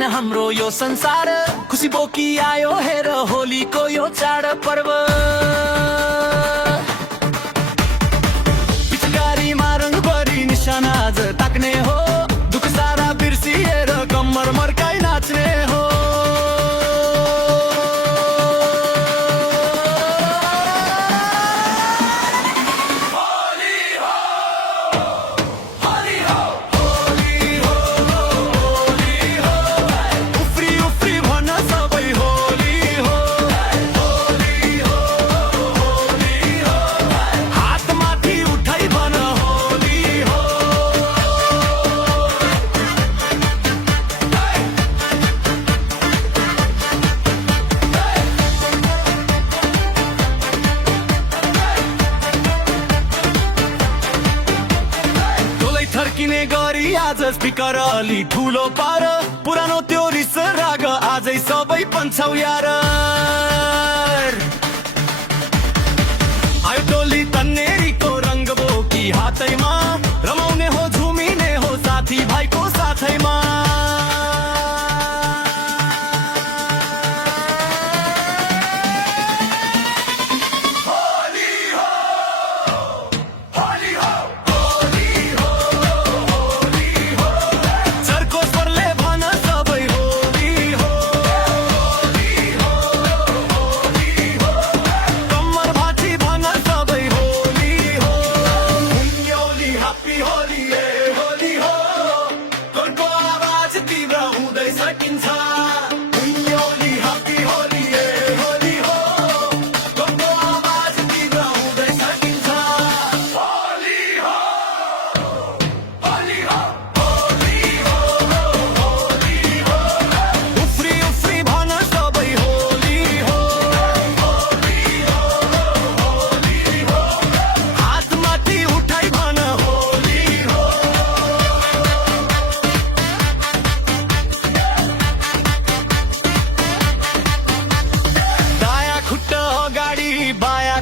रंगीन हाम्रो यो संसार, खुसी बोकी आयो हेर होलीको यो चाड पर्व। पिचकारीमा रङभरि निशाना आज ताक्ने हो, दुःख सारा बिर्सिएर कम्मर मर्काई नाच्ने हो। थर्किने गरी आज स्पिकर अलि ठुलो पार, पुरानो त्यो रिस राग आजै सबै पन्छौ यार। आयो टोली तन्नेरीको रङ्ग बोकी हातैमा, रमाउने हो झुमिने हो साथी भाइको साथैमा।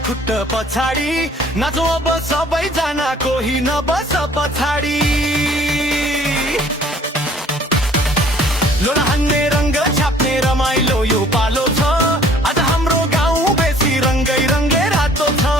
खुट्ट पछाडी नाचौ अब सबैजना, कोही नबस पछाडी। लोना हान्ने रङ्ग छाप्ने रमाइलो यो पालो छ, आज हाम्रो गाउँ बेसी रङ्गै रङ्गे रातो छ।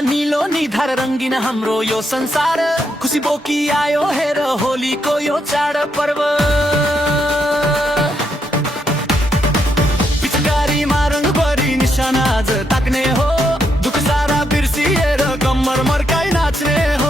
नीलो निधार रंगीन हाम्रो यो संसार, खुसी बोकी आयो हेर होलीको यो चाड पर्व। पिचकारीमा रङभरि निशाना आज ताक्ने हो, दुःख सारा बिर्सिएर कम्मर मर्काई नाच्ने हो।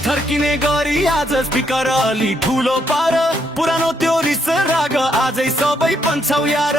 थर्किने गरी आज स्पिकर अलि ठुलो पार, पुरानो त्यो रिस राग आजै सबै पन्छौ यार।